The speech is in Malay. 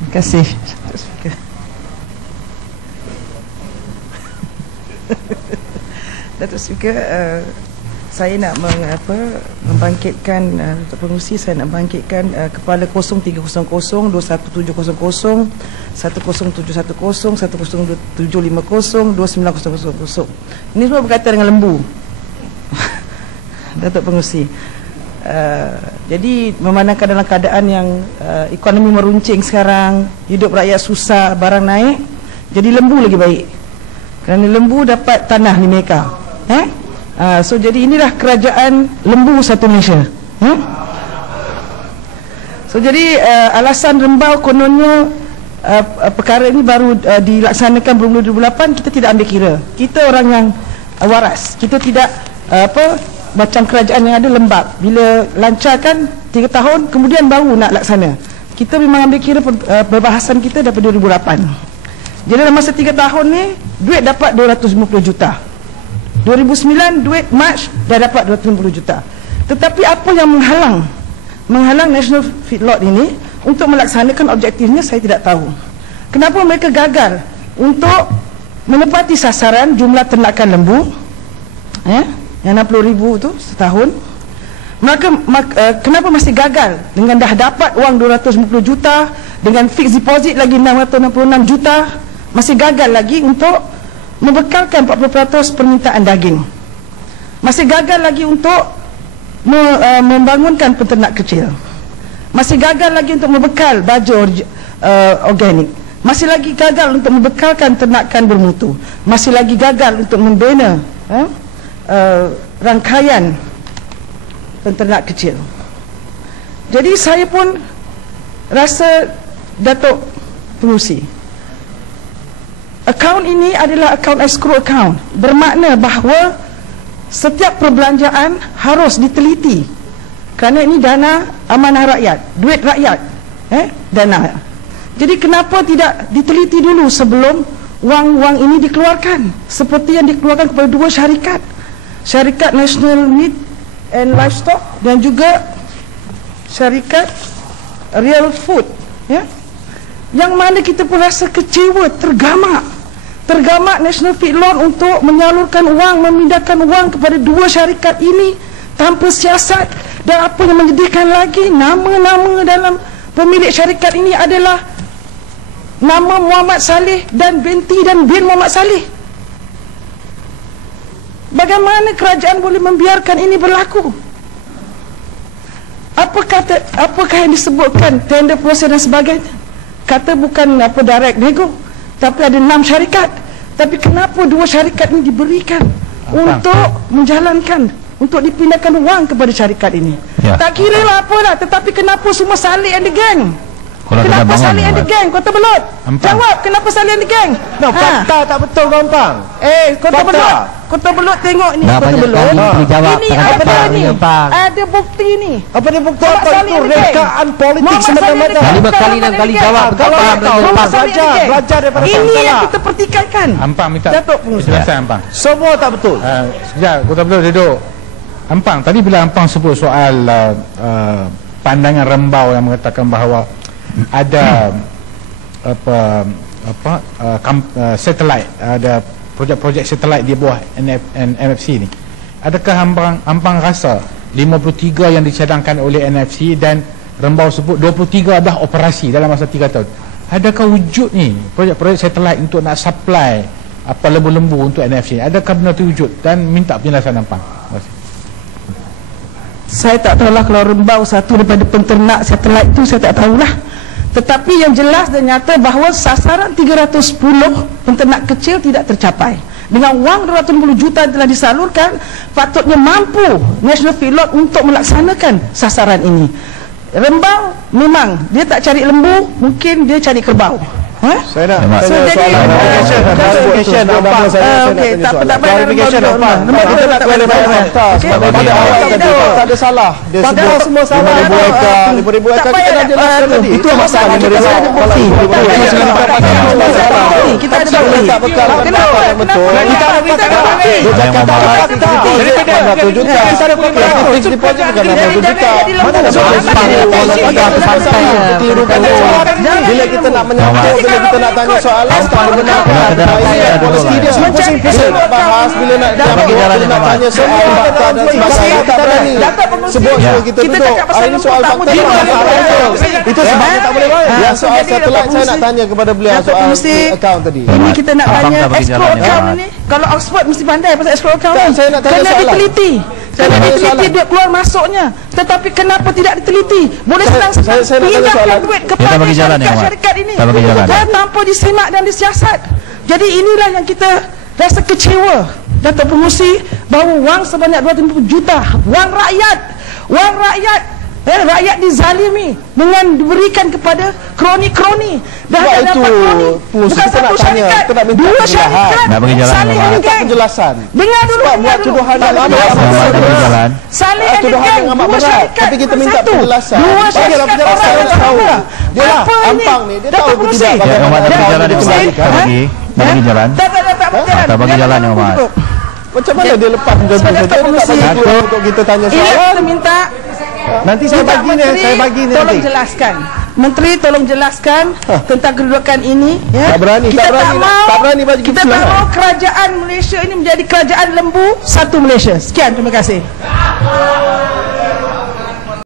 Terima kasih. Datuk Speaker, saya nak membangkitkan Datuk Pengerusi, saya nak bangkitkan Kepala 0300 21700 1071 1075 2900. Ini semua berkaitan dengan lembu. Datuk Pengerusi, jadi memandangkan dalam keadaan yang ekonomi meruncing sekarang, hidup rakyat susah, barang naik, jadi lembu lagi baik, kerana lembu dapat tanah di mereka. So jadi inilah kerajaan lembu satu Malaysia. So jadi alasan rembau kononnya perkara ini baru dilaksanakan bulan 2008, kita tidak ambil kira. Kita orang yang waras, kita tidak macam kerajaan yang ada lembab, bila lancarkan 3 tahun kemudian baru nak laksana. Kita memang ambil kira perbahasan kita daripada 2008. Jadi dalam masa 3 tahun ni duit dapat 250 juta. 2009 duit Mac dah dapat 250 juta. Tetapi apa yang menghalang National Feedlot ini untuk melaksanakan objektifnya, saya tidak tahu. Kenapa mereka gagal untuk menepati sasaran jumlah ternakan lembu yang 60,000 tu setahun. Kenapa masih gagal dengan dah dapat wang 250 juta, dengan fixed deposit lagi 666 juta, masih gagal lagi untuk membekalkan 40% permintaan daging, masih gagal lagi untuk membangunkan peternak kecil, masih gagal lagi untuk membekal baju organik, masih lagi gagal untuk membekalkan ternakan bermutu, masih lagi gagal untuk membina rangkaian peternak kecil. Jadi saya pun rasa, Datuk Pengerusi, akaun ini adalah akaun escrow account, bermakna bahawa setiap perbelanjaan harus diteliti, kerana ini dana amanah rakyat, duit rakyat, dana. Jadi kenapa tidak diteliti dulu sebelum wang-wang ini dikeluarkan, seperti yang dikeluarkan kepada 2 syarikat, syarikat National Meat and Livestock dan juga syarikat Real Food, yang mana kita pun rasa kecewa, tergamak National Feedlot untuk menyalurkan wang, memindahkan wang kepada 2 syarikat ini tanpa siasat. Dan apa yang menyedihkan lagi, nama-nama dalam pemilik syarikat ini adalah nama Muhammad Saleh dan binti dan bin Muhammad Saleh. Bagaimana kerajaan boleh membiarkan ini berlaku? Apakah yang disebutkan tender proses dan sebagainya? Kata bukan direct nego, tapi ada 6 syarikat. Tapi kenapa 2 syarikat ini diberikan untuk menjalankan, untuk dipindahkan wang kepada syarikat ini? Tak kira lah apalah, tetapi kenapa semua Saleh and the gang? Kenapa Saleh and the gang? Kota Belud, jawab, kenapa Saleh and the gang? Fakta tak betul, Ampang. Kota Belud tengok ni, Kota Belud ini apa ni? Ada bukti ni. Apa dia bukti? Apa itu rekaan politik semata-mata? 5 kali 6 kali jawab. Kalau belajar daripada ini yang kita pertikaikan. Ampang minta penjelasan. Ampang. Semua tak betul. Sekejap, Kota Belud duduk. Ampang, tadi bila Ampang sebut soal pandangan rembau yang mengatakan bahawa ada satelit, ada projek-projek satelit di bawah NFC ni. Adakah Ampang rasa 53 yang dicadangkan oleh NFC dan rembau sebut 23 dah operasi dalam masa 3 tahun? Adakah wujud ni projek-projek satelit untuk nak supply lembu-lembu untuk NFC? Adakah benar tu wujud? Dan minta penjelasan Ampang. Terima kasih. Saya tak tahulah kalau rembau satu daripada penternak satelit itu, saya tak tahulah. Tetapi yang jelas dan nyata bahawa sasaran 310 penternak kecil tidak tercapai. Dengan wang 250 juta yang telah disalurkan, patutnya mampu National Feedlot untuk melaksanakan sasaran ini. Rembau memang dia tak cari lembu, mungkin dia cari kerbau. Saya nak So, tanya jadi, soalan clarification nampak. Okey, tak apa, Clarification nampak. Kita nak clarification fakta. Pada awal tadi tak ada salah. Dia semua salah. 5,000 ekar kita dah jelaskan tadi. Itu masalah kita ada bukti. Kita ada bukti. Kenapa? Kita ada bukti. Dia cakap tak ada fakta. 400 juta. Fixed deposit bukan 600 juta. Mana ada bila kita nak menyambung, bila kita nak tanya soalan, tak benar. Mesti dia bahas bila nak tanya soal fakta dan sebagainya, tak berani. Sebut kita duduk. Ini soal fakta. Itu sebabnya tak boleh bahas. Yang soal satelit saya nak tanya kepada beliau soal akaun tadi. Ini kita nak tanya escrow account ini. Kalau Oxford mesti pandai pasal escrow account ni. Saya nak tanya kena soalan. diteliti. Kena diteliti duit keluar masuknya. Tetapi kenapa tidak diteliti? Boleh senang-senang pindahkan duit kepada syarikat ini tanpa disimak dan disiasat. Jadi inilah yang kita rasa kecewa, Dato' Pengerusi, bahawa wang sebanyak 250 juta wang rakyat, rakyat dizalimi dengan diberikan kepada kroni-kroni. Dah ada dapat kroni, bukan satu syarikat, dua syarikat saling menggeng. Penjelasan. Dengar dulu, buat tuduhan yang saling menggeng, dua syarikat, tapi kita minta satu. penjelasan. Dua syarikat orang tahu. Dia lah ampang ni, dia tahu ke tidak bagi jalan. Tak bagi jalan yang Ahmad. Macam mana dia lepas dia tak bagi untuk kita tanya soalan. Kita minta nanti saya bagi ni tolong jelaskan. Menteri tolong jelaskan tentang kedudukan ini, ya. Tak berani bagi kita tak mau kerajaan Malaysia ini menjadi kerajaan lembu satu Malaysia. Sekian, terima kasih.